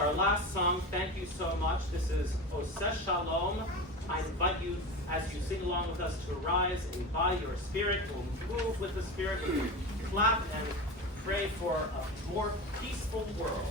our last song. Thank you so much. This is Oseh Shalom. I invite you, as you sing along with us, to rise and by your spirit, to move with the spirit, clap and pray for a more peaceful world.